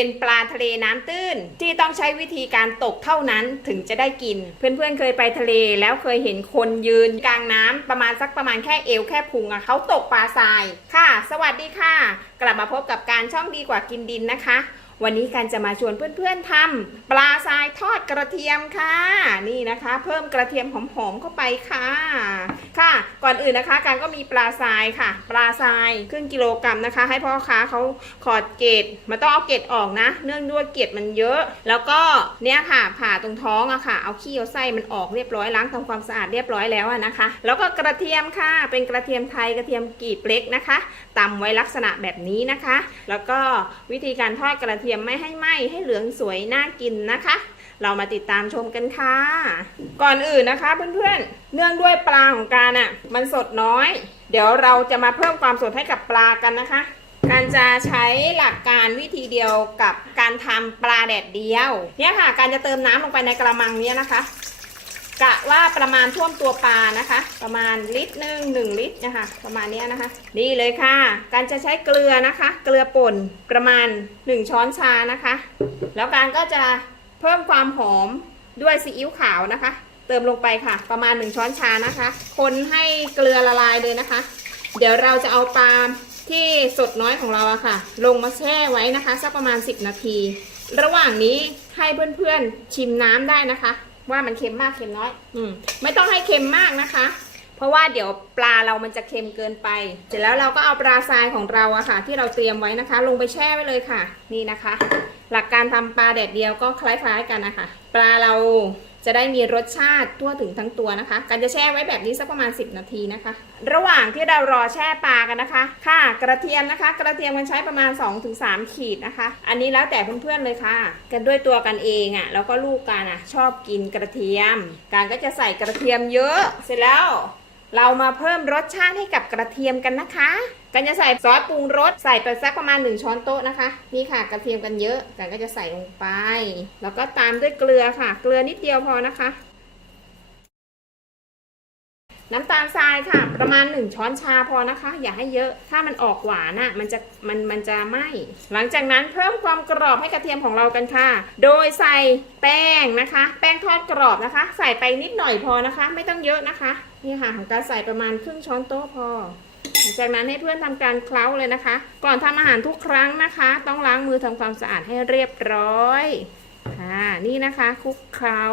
เป็นปลาทะเลน้ำตื้น ที่ต้องใช้วิธีการตกเท่านั้นถึงจะได้กิน เพื่อนๆเคยไปทะเลแล้วเคยเห็นคนยืนกลางน้ำประมาณสักประมาณแค่เอวแค่พุงอะเขาตกปลาทรายค่ะ สวัสดีค่ะ กลับมาพบกับการช่องดีกว่ากินดินนะคะ วันนี้การจะมาชวนเพื่อนๆทำปลาทรายทอดกระเทียมค่ะ นี่นะคะ เพิ่มกระเทียมหอมๆเข้าไปค่ะ ค่ะ ก่อนอื่นนะคะ การก็มีปลาทรายค่ะ ปลาทรายครึ่งกิโลกรัมนะคะ ให้พ่อค้าเขาขอดเกล็ดมันต้องเอาเกล็ดออกนะ เนื่องด้วยเกล็ดมันเยอะ แล้วก็เนี่ยค่ะ ผ่าตรงท้องอะค่ะ เอาขี้เอาไส้มันออกเรียบร้อยล้างทำความสะอาดเรียบร้อยแล้วอะนะคะ แล้วก็กระเทียมค่ะ เป็นกระเทียมไทยกระเทียมกีบเล็กนะคะตำไว้ลักษณะแบบนี้นะคะ แล้วก็วิธีการทอดกระเทียมไม่ให้ไหม้ให้เหลืองสวยน่ากินนะคะ เรามาติดตามชมกันค่ะ ก่อนอื่นนะคะเพื่อนๆ เนื่องด้วยปลาของการอะมันสดน้อย เดี๋ยวเราจะมาเพิ่มความสดให้กับปลากันนะคะ การจะใช้หลักการวิธีเดียวกับการทำปลาแดดเดียว เนี่ยค่ะ การจะเติมน้ำลงไปในกระมังเนี้ยนะคะ กะว่าประมาณท่วมตัวปลานะคะ ประมาณลิตรหนึ่งหนึ่งลิตรนะคะ ประมาณเนี้ยนะคะ นี่เลยค่ะ การจะใช้เกลือนะคะ เกลือป่นประมาณ 1 ช้อนชานะคะ แล้วการก็จะเพิ่มความหอมด้วยซีอิ๊วขาวนะคะ เติมลงไปค่ะ ประมาณ 1 ช้อนชานะคะ คนให้เกลือละลายเลยนะคะ เดี๋ยวเราจะเอาปลาที่สดน้อยของเราอะค่ะ ลงมาแช่ไว้นะคะสักประมาณ 10 นาที ระหว่างนี้ให้เพื่อนๆชิมน้ำได้นะคะ ว่ามันเค็มมากเค็มน้อย อืมไม่ต้องให้เค็มมากนะคะ เพราะว่าเดี๋ยวปลาเรามันจะเค็มเกินไป เสร็จแล้วเราก็เอาปลาทรายของเราอะค่ะ ที่เราเตรียมไว้นะคะ ลงไปแช่ไว้เลยค่ะ นี่นะคะ หลักการทำปลาแดดเดียวก็คล้ายๆกันนะคะ ปลาเรา จะได้มีรสชาติทั่วถึงทั้งตัวนะคะ การจะแช่ไว้แบบนี้สักประมาณ 10 นาทีนะคะ ระหว่างที่เรารอแช่ปลากันนะคะ ค่ะ กระเทียมนะคะ กระเทียมมันใช้ประมาณ 2-3 ขีดนะคะ อันนี้แล้วแต่เพื่อนๆเลยค่ะ กันด้วยตัวกันเองอะ่ะแล้วก็ลูกกันอะชอบกินกระเทียม การก็จะใส่กระเทียมเยอะ เสร็จแล้ว เรามาเพิ่มรสชาติให้กับกระเทียมกันนะคะ กันจะใส่ซอสปรุงรสใส่ไปสักประมาณ 1 ช้อนโต๊ะนะคะ นี่ค่ะกระเทียมกันเยอะกันก็จะใส่ลงไป แล้วก็ตามด้วยเกลือค่ะ เกลือนิดเดียวพอนะคะ น้ำตาลทรายค่ะ ประมาณ 1 ช้อนชาพอนะคะ อย่าให้เยอะถ้ามันออกหวานอะมันจะมันมันจะไหมหลังจากนั้นเพิ่มความกรอบให้กระเทียมของเรากันค่ะ โดยใส่แป้งนะคะ แป้งทอดกรอบนะคะ ใส่ไปนิดหน่อยพอนะคะ ไม่ต้องเยอะนะคะ นี่ค่ะของการใส่ประมาณครึ่งช้อนโต๊ะพอ หลังจากนั้นให้เพื่อนทำการเคล้าเลยนะคะ ก่อนทำอาหารทุกครั้งนะคะ ต้องล้างมือทำความสะอาดให้เรียบร้อยค่ะนี่นะคะคลุกเคล้า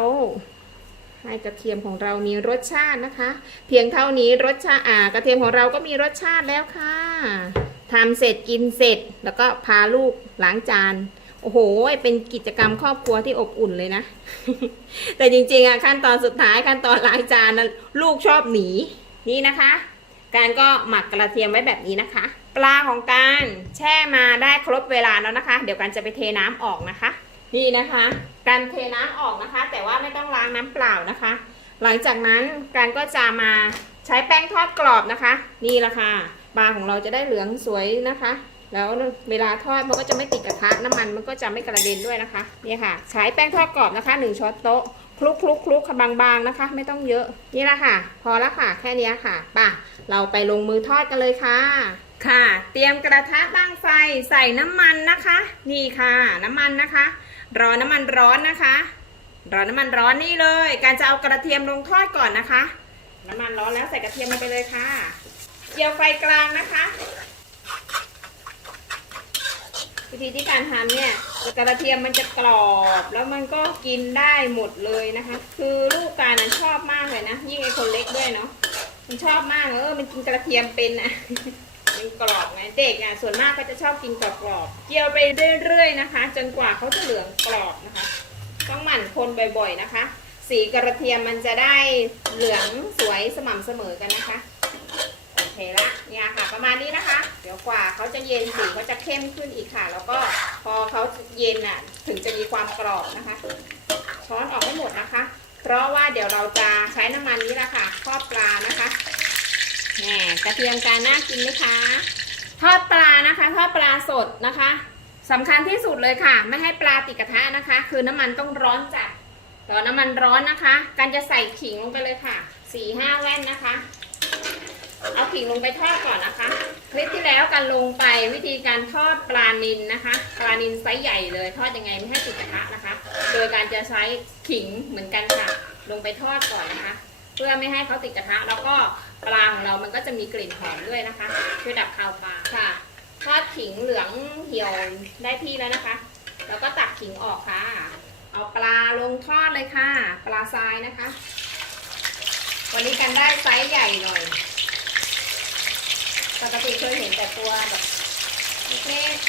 ให้กระเทียมของเรามีรสชาตินะคะ เพียงเท่านี้รสชาติอ่ากระเทียมของเราก็มีรสชาติแล้วค่ะทำเสร็จกินเสร็จ แล้วก็พาลูกล้างจาน โอ้โห เป็นกิจกรรมครอบครัวที่อบอุ่นเลยนะ แต่จริงๆอะขั้นตอนสุดท้ายขั้นตอนล้างจานนะลูกชอบหนี นี่นะคะ การก็หมักกระเทียมไว้แบบนี้นะคะ ปลาของการแช่มาได้ครบเวลาแล้วนะคะ เดี๋ยวการจะไปเทน้ำออกนะคะ นี่นะคะ การเทน้ำออกนะคะ แต่ว่าไม่ต้องล้างน้ำเปล่านะคะ หลังจากนั้นการก็จะมาใช้แป้งทอดกรอบนะคะ นี่ละค่ะปลาของเราจะได้เหลืองสวยนะคะ แล้วเวลาทอดมันก็จะไม่ติดกระทะน้ำมันมันก็จะไม่กระเด็นด้วยนะคะนี่ค่ะ ใช้แป้งทอดกรอบนะคะหนึ่งช้อนโต๊ะคลุกคลุกคลุกบางๆนะคะ ไม่ต้องเยอะนี่แหละค่ะ พอล้วค่ะ แค่นี้ค่ะป่ะเราไปลงมือทอดกันเลยค่ะ ค่ะ เตรียมกระทะตั้งไฟใส่น้ำมันนะคะ นี่ค่ะ น้ำมันนะคะ รอน้ำมันร้อนนะคะ รอน้ำมันร้อนนี่เลย การจะเอากระเทียมลงทอดก่อนนะคะ น้ำมันร้อนแล้วใส่กระเทียมลงไปเลยค่ะเจียวไฟกลางนะคะ วิธีที่การทำเนี่ยกระเทียมมันจะกรอบ แล้วมันก็กินได้หมดเลยนะคะ คือลูกการ์นชอบมากเลยนะ ยิ่งไอคนเล็กด้วยเนาะมันชอบมากเออมันกินกระเทียมเป็นอะมันกรอบไงเด็กอะส่วนมากก็จะชอบกินกรอบๆเจียวไปเรื่อยๆนะคะ จนกว่าเขาจะเหลืองกรอบนะคะ ต้องหมั่นคนบ่อยๆนะคะ สีกระเทียมมันจะได้เหลืองสวยสม่ำเสมอกันนะคะ เคละเนี่ยค่ะ ประมาณนี้นะคะ เดี๋ยวกว่าเขาจะเย็นสีเขาจะเข้มขึ้นอีกค่ะ แล้วก็พอเขาเย็นอะถึงจะมีความกรอบนะคะ ช้อนออกให้หมดนะคะ เพราะว่าเดี๋ยวเราจะใช้น้ำมันนี้แหละค่ะทอดปลานะคะแหมกระเทียมการน่ากินไหมคะ ทอดปลานะคะทอดปลาสดนะคะสำคัญที่สุดเลยค่ะ ไม่ให้ปลาติดกระทะนะคะ คือน้ำมันต้องร้อนจัดรอน้ำมันร้อนนะคะ การจะใส่ขิงลงไปเลยค่ะสี่ห้าแว่นนะคะ เอาขิงลงไปทอดก่อนนะคะคลิปที่แล้วกันลงไปวิธีการทอดปลานิลนะคะ ปลานิลไซส์ใหญ่เลยทอดยังไงไม่ให้ติดกระทะนะคะ โดยการจะใช้ขิงเหมือนกันค่ะ ลงไปทอดก่อนนะคะ เพื่อไม่ให้เขาติดกระทะ แล้วก็ปลาของเรามันก็จะมีกลิ่นหอมด้วยนะคะช่วยดับคาวปลาค่ะทอดขิงเหลืองเหี่ยวได้ที่แล้วนะคะ แล้วก็ตักขิงออกค่ะ เอาปลาลงทอดเลยค่ะ ปลาทรายนะคะ วันนี้กันได้ไซส์ใหญ่หน่อย ปกติเคยเห็นแต่ตัวแบบเล็กๆ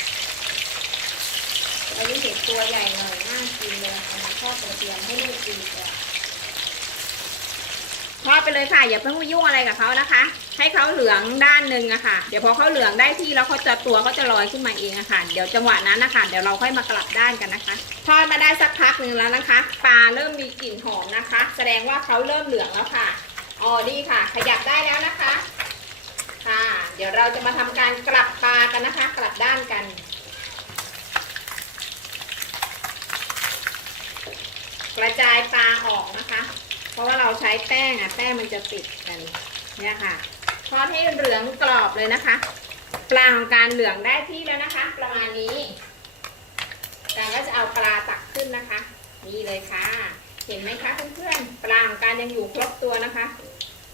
วันนี้เห็นตัวใหญ่หน่อยน่ากินเลยค่ะทอดกระเทียมให้ลูกกินก่อนทอดไปเลยค่ะอย่าเพิ่งไปยุ่งอะไรกับเขานะคะ ให้เขาเหลืองด้านหนึ่งอะค่ะ เดี๋ยวพอเขาเหลืองได้ที่แล้วเขาจะตัวเขาจะลอยขึ้นมาเองอะค่ะ เดี๋ยวจังหวะนั้นนะคะเดี๋ยวเราค่อยมากลับด้านกันนะคะ ทอดมาได้สักพักหนึ่งแล้วนะคะ ปลาเริ่มมีกลิ่นหอมนะคะ แสดงว่าเขาเริ่มเหลืองแล้วค่ะอ๋อดีค่ะ ขยับได้แล้วนะคะ เดี๋ยวเราจะมาทำการกลับปลากันนะคะ กลับด้านกัน กระจายปลาออกนะคะ เพราะว่าเราใช้แป้งอะแป้งมันจะติดกันเนี่ยค่ะทอดให้เหลืองกรอบเลยนะคะ ปลาของการเหลืองได้ที่แล้วนะคะ ประมาณนี้การก็จะเอาปลาตักขึ้นนะคะ นี่เลยค่ะ เห็นไหมคะเพื่อนๆปลาของการยังอยู่ครบตัวนะคะ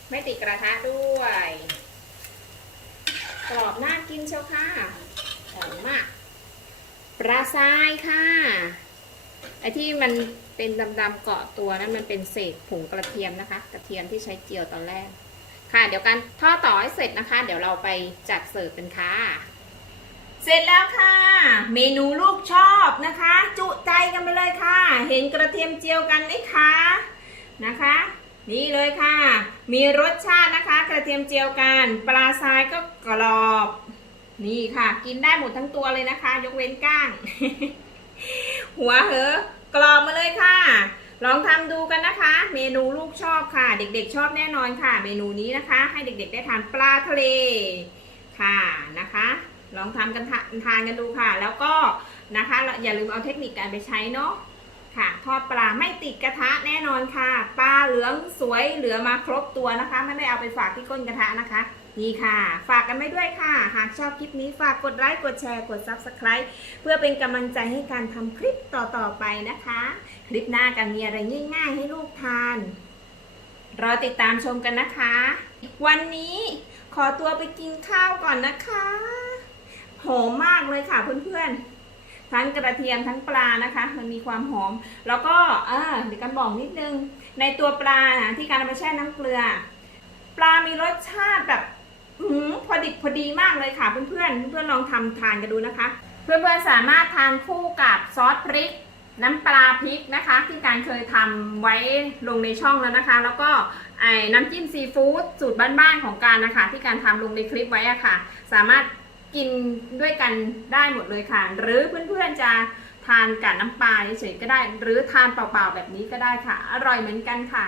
ไม่ติดกระทะด้วย กรอบน่ากินเชียวค่ะหอมมากปลาทรายค่ะไอที่มันเป็นดำๆเกาะตัวนั้นมันเป็นเศษผงกระเทียมนะคะ กระเทียมที่ใช้เจียวตอนแรก ค่ะ เดี๋ยวกันทอดต่อให้เสร็จนะคะ เดี๋ยวเราไปจัดเสิร์ฟกันค่ะ เสร็จแล้วค่ะ เมนูลูกชอบนะคะ จุใจกันไปเลยค่ะ เห็นกระเทียมเจียวกันไหมคะนะคะ นี่เลยค่ะ มีรสชาตินะคะ กระเทียมเจียวกัน ปลาทรายก็กรอบ นี่ค่ะ กินได้หมดทั้งตัวเลยนะคะ ยกเว้นก้าง หัวเหอะกรอบมาเลยค่ะ ลองทำดูกันนะคะ เมนูลูกชอบค่ะ เด็กๆชอบแน่นอนค่ะ เมนูนี้นะคะ ให้เด็กๆได้ทานปลาทะเลค่ะนะคะ ลองทำกันทาทานกันดูค่ะ แล้วก็นะคะอย่าลืมเอาเทคนิคการไปใช้เนาะ ค่ะ ทอดปลาไม่ติดกระทะแน่นอนค่ะ ปลาเหลืองสวยเหลือมาครบตัวนะคะ ไม่ได้เอาไปฝากที่ก้นกระทะนะคะ นี่ค่ะ ฝากกันไว้ด้วยค่ะ หากชอบคลิปนี้ฝากกดไลค์ กดแชร์ กด Subscribe เพื่อเป็นกำลังใจให้การทำคลิปต่อๆไปนะคะ คลิปหน้ากันมีอะไรง่าย ๆ ให้ลูกทาน รอติดตามชมกันนะคะ วันนี้ขอตัวไปกินข้าวก่อนนะคะ หอมมากเลยค่ะเพื่อนๆ ทั้งกระเทียมทั้งปลานะคะ มันมีความหอม แล้วก็เออเดี๋ยวกันบอกนิดนึง ในตัวปลานะที่การเอามาแช่น้ำเกลือ ปลามีรสชาติแบบอื้อหือพอดิบพอดีมากเลยค่ะเพื่อนๆเพื่อนๆลองทำทานกันดูนะคะ เพื่อนๆสามารถทานคู่กับซอสพริกน้ำปลาพริกนะคะ ที่การเคยทำไว้ลงในช่องแล้วนะคะ แล้วก็ไอ้น้ำจิ้มซีฟู้ดสูตรบ้านๆของการนะคะ ที่การทำลงในคลิปไว้อะค่ะ สามารถ กินด้วยกันได้หมดเลยค่ะ หรือเพื่อนๆจะทานกับน้ำปลาเฉยๆก็ได้ หรือทานเปล่าๆแบบนี้ก็ได้ค่ะ อร่อยเหมือนกันค่ะ